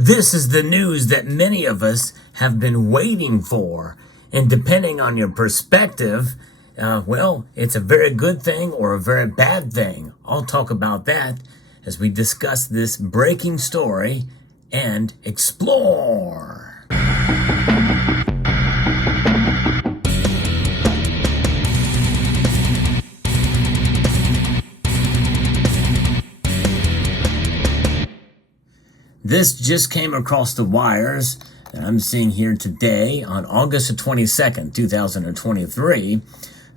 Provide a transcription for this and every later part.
This is the news that many of us have been waiting for. And depending on your perspective, it's a very good thing or a very bad thing. I'll talk about that as we discuss this breaking story and explore. This just came across the wires that I'm seeing here today on August 22nd, 2023.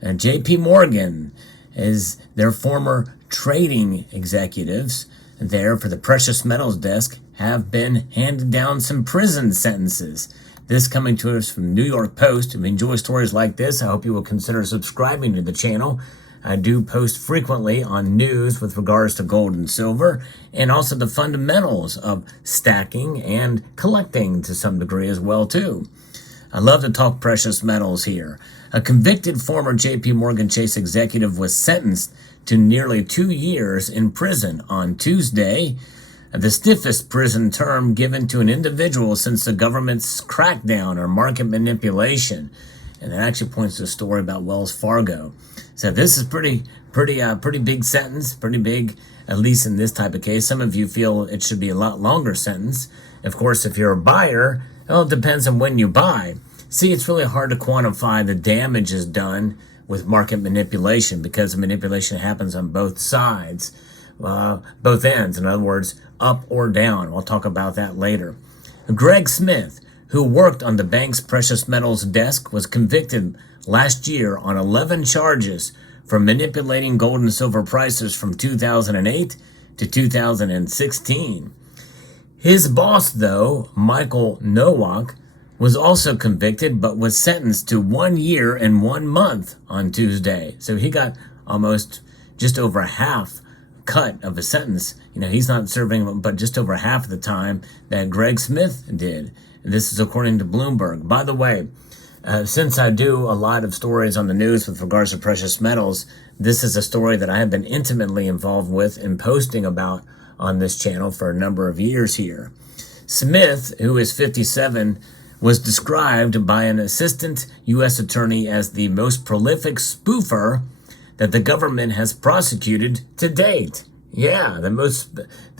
JP Morgan is their former trading executives there for the precious metals desk have been handed down some prison sentences. This coming to us from the New York Post. If you enjoy stories like this, I hope you will consider subscribing to the channel. I do post frequently on news with regards to gold and silver and also the fundamentals of stacking and collecting to some degree as well too. I love to talk precious metals here. A convicted former JP Morgan Chase executive was sentenced to nearly 2 years in prison on Tuesday, the stiffest prison term given to an individual since the government's crackdown on market manipulation. And that actually points to a story about Wells Fargo. So this is pretty big sentence, pretty big, at least in this type of case. Some of you feel it should be a lot longer sentence. Of course, if you're a buyer, well, it depends on when you buy. See, it's really hard to quantify the damages done with market manipulation because the manipulation happens on both sides, both ends. In other words, up or down. I'll talk about that later. Greg Smith, who worked on the bank's precious metals desk, was convicted last year on 11 charges for manipulating gold and silver prices from 2008 to 2016. His boss, though, Michael Nowak, was also convicted but was sentenced to 1 year and 1 month on Tuesday. So he got almost just over half cut of a sentence. He's not serving but just over half the time that Greg Smith did. This is according to Bloomberg. By the way, since I do a lot of stories on the news with regards to precious metals, this is a story that I have been intimately involved with and posting about on this channel for a number of years here. Smith, who is 57, was described by an assistant U.S. attorney as the most prolific spoofer that the government has prosecuted to date. Yeah, the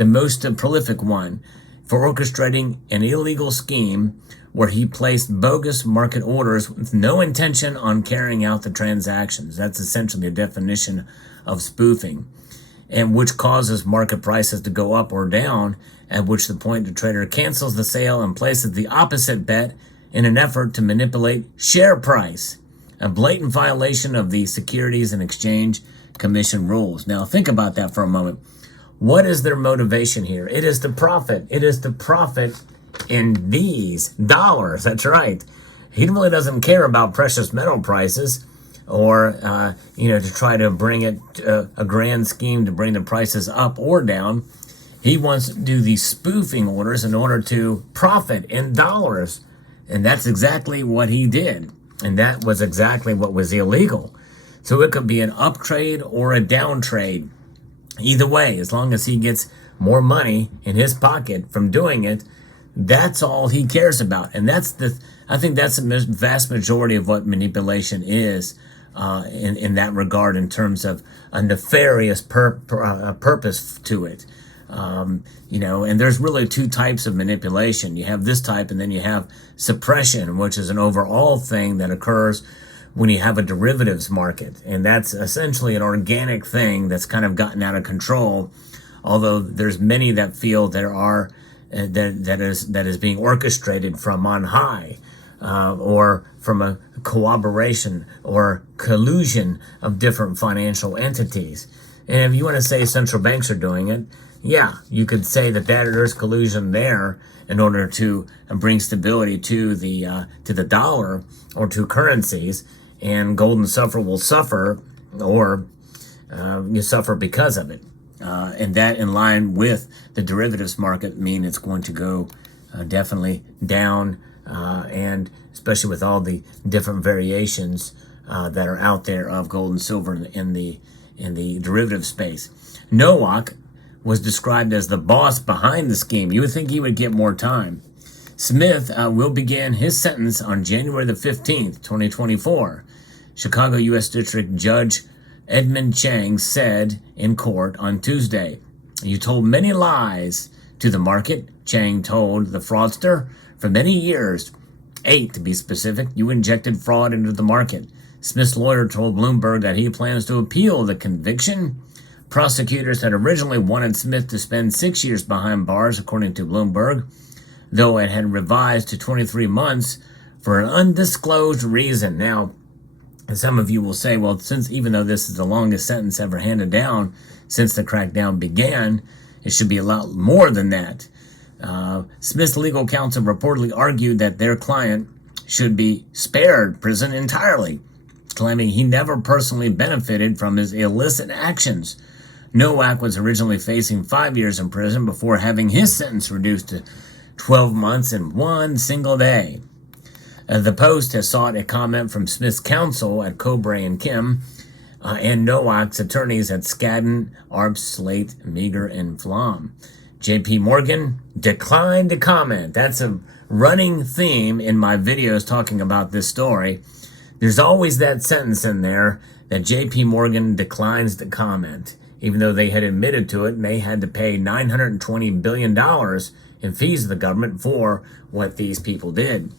most prolific one, for orchestrating an illegal scheme where he placed bogus market orders with no intention on carrying out the transactions. That's essentially a definition of spoofing, and which causes market prices to go up or down, at which the point the trader cancels the sale and places the opposite bet in an effort to manipulate share price, a blatant violation of the Securities and Exchange Commission rules. Now think about that for a moment. What is their motivation here? It is the profit. It is the profit in these dollars. That's right. He really doesn't care about precious metal prices or, to try to bring it a grand scheme to bring the prices up or down. He wants to do these spoofing orders in order to profit in dollars. And that's exactly what he did. And that was exactly what was illegal. So it could be an up trade or a down trade. Either way, as long as he gets more money in his pocket from doing it, that's all he cares about. And I think that's the vast majority of what manipulation is in that regard, in terms of a nefarious purpose to it. And there's really two types of manipulation. You have this type, and then you have suppression, which is an overall thing that occurs when you have a derivatives market. And that's essentially an organic thing that's kind of gotten out of control. Although there's many that feel there are, that is being orchestrated from on high, or from a cooperation or collusion of different financial entities. And if you want to say central banks are doing it, yeah, you could say that there's collusion there in order to bring stability to the dollar or to currencies, and gold and silver will suffer, or you suffer because of it. And that, in line with the derivatives market, mean it's going to go definitely down, and especially with all the different variations that are out there of gold and silver in the derivative space. Nowak was described as the boss behind the scheme. You would think he would get more time. Smith will begin his sentence on January the 15th, 2024. Chicago U.S. District Judge Edmund Chang said in court on Tuesday, "You told many lies to the market," Chang told the fraudster. "For many years, 8 to be specific, you injected fraud into the market." Smith's lawyer told Bloomberg that he plans to appeal the conviction. Prosecutors had originally wanted Smith to spend 6 years behind bars, according to Bloomberg, though it had revised to 23 months for an undisclosed reason. Now, some of you will say, well, even though this is the longest sentence ever handed down since the crackdown began, it should be a lot more than that. Smith's legal counsel reportedly argued that their client should be spared prison entirely, claiming he never personally benefited from his illicit actions. Nowak was originally facing 5 years in prison before having his sentence reduced to 12 months in one single day. The Post has sought a comment from Smith's counsel at Cobre and Kim and Nowak's attorneys at Skadden, Arps, Slate, Meager, and Flom. J.P. Morgan declined to comment. That's a running theme in my videos talking about this story. There's always that sentence in there that J.P. Morgan declines to comment, even though they had admitted to it and they had to pay $920 billion in fees to the government for what these people did.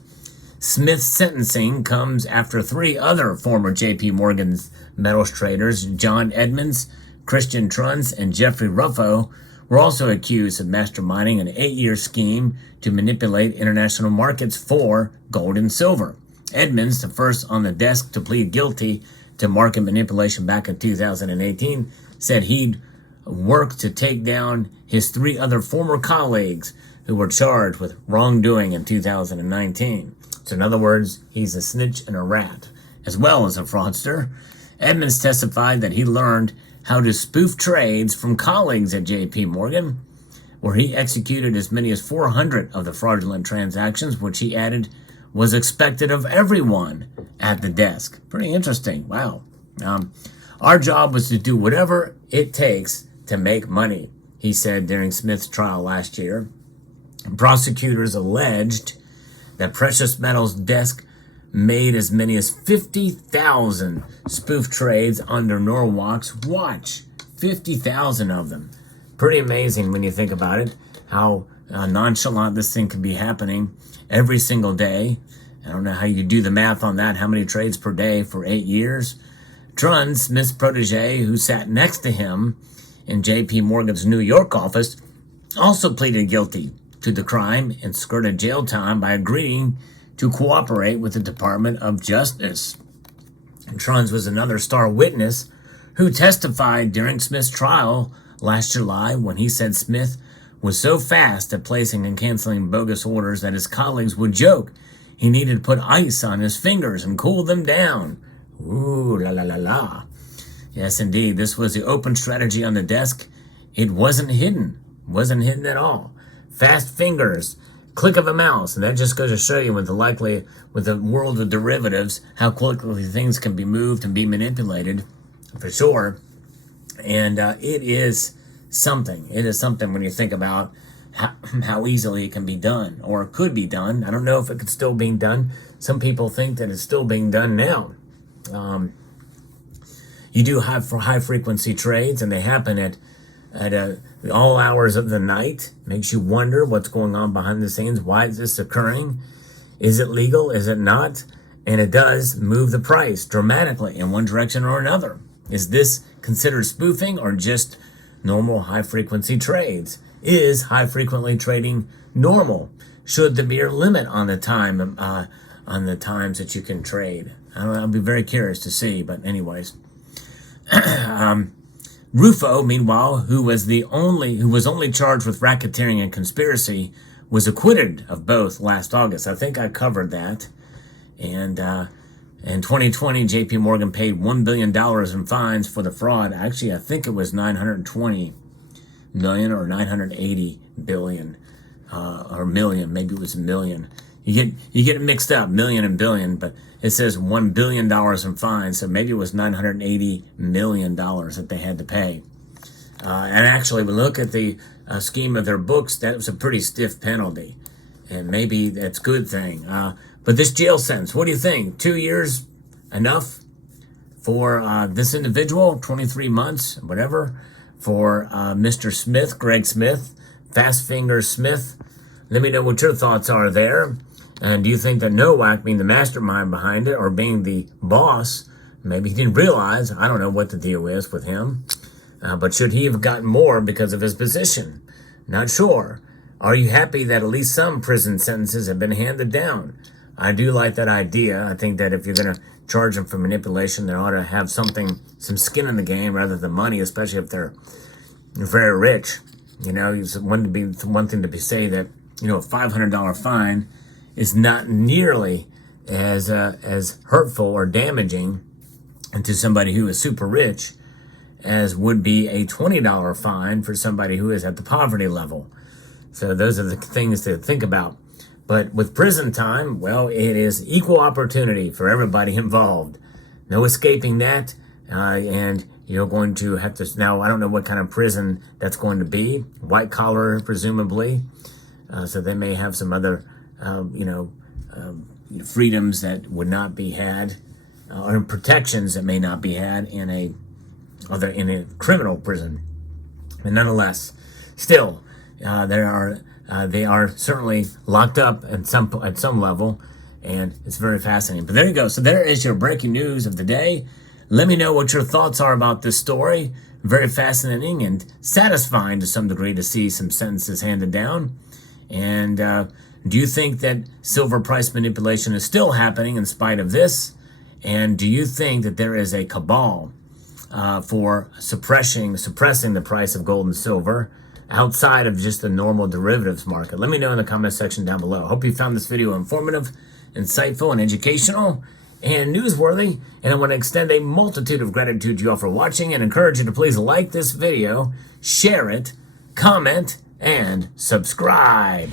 Smith's sentencing comes after 3 other former J.P. Morgan's metals traders, John Edmonds, Christian Trunz, and Jeffrey Ruffo, were also accused of masterminding an 8-year scheme to manipulate international markets for gold and silver. Edmonds, the first on the desk to plead guilty to market manipulation back in 2018, said he'd worked to take down his 3 other former colleagues who were charged with wrongdoing in 2019. So in other words, he's a snitch and a rat, as well as a fraudster. Edmonds testified that he learned how to spoof trades from colleagues at J.P. Morgan, where he executed as many as 400 of the fraudulent transactions, which he added was expected of everyone at the desk. Pretty interesting. Wow. Our job was to do whatever it takes to make money, he said during Smith's trial last year. Prosecutors alleged that Precious Metals desk made as many as 50,000 spoof trades under Nowak's watch. 50,000 of them. Pretty amazing when you think about it, how nonchalant this thing could be happening every single day. I don't know how you do the math on that, how many trades per day for 8 years. Trunz, Smith's protege, who sat next to him in J.P. Morgan's New York office, also pleaded guilty to the crime and skirted jail time by agreeing to cooperate with the Department of Justice. And Trunz was another star witness who testified during Smith's trial last July when he said Smith was so fast at placing and canceling bogus orders that his colleagues would joke he needed to put ice on his fingers and cool them down. Ooh, la la la la. Yes, indeed, this was the open strategy on the desk. It wasn't hidden at all. Fast fingers, click of a mouse, and that just goes to show you with the world of derivatives, how quickly things can be moved and be manipulated, for sure. And it is something. It is something when you think about how easily it can be done, or could be done. I don't know if it could still be done. Some people think that it's still being done now. You do have for high frequency trades, and they happen at all hours of the night. Makes you wonder what's going on behind the scenes. Why is this occurring? Is it legal? Is it not? And it does move the price dramatically in one direction or another. Is this considered spoofing or just normal high frequency trades? Is high frequently trading normal? Should there be a limit on the time on the times that you can trade? I'll be very curious to see. But anyways. Rufo, meanwhile, who was only charged with racketeering and conspiracy, was acquitted of both last August. I think I covered that. And in 2020, J.P. Morgan paid $1 billion in fines for the fraud. Actually, I think it was $920 million or $980 billion or million. Maybe it was a million. You get it mixed up, million and billion, but it says $1 billion in fines, so maybe it was $980 million that they had to pay. And actually, when we look at the scheme of their books, that was a pretty stiff penalty. And maybe that's a good thing. But this jail sentence, what do you think? 2 years enough for this individual? 23 months, whatever, for Mr. Smith, Greg Smith, Fast Finger Smith. Let me know what your thoughts are there. And do you think that Nowak, being the mastermind behind it, or being the boss, maybe he didn't realize, I don't know what the deal is with him, but should he have gotten more because of his position? Not sure. Are you happy that at least some prison sentences have been handed down? I do like that idea. I think that if you're going to charge them for manipulation, they ought to have some skin in the game rather than money, especially if they're very rich. You know, it's one thing to say that, you know, a $500 fine is not nearly as hurtful or damaging to somebody who is super rich as would be a $20 fine for somebody who is at the poverty level. So those are the things to think about. But with prison time, well, it is equal opportunity for everybody involved. No escaping that. And you're going to have to, now I don't know what kind of prison that's going to be. White collar, presumably. So they may have some other, freedoms that would not be had, or protections that may not be had in a criminal prison. But nonetheless, still, they are certainly locked up at some level, and it's very fascinating. But there you go. So there is your breaking news of the day. Let me know what your thoughts are about this story. Very fascinating and satisfying to some degree to see some sentences handed down. And do you think that silver price manipulation is still happening in spite of this? And do you think that there is a cabal for suppressing the price of gold and silver outside of just the normal derivatives market? Let me know in the comment section down below. Hope you found this video informative, insightful, and educational, and newsworthy. And I want to extend a multitude of gratitude to you all for watching and encourage you to please like this video, share it, comment, and subscribe.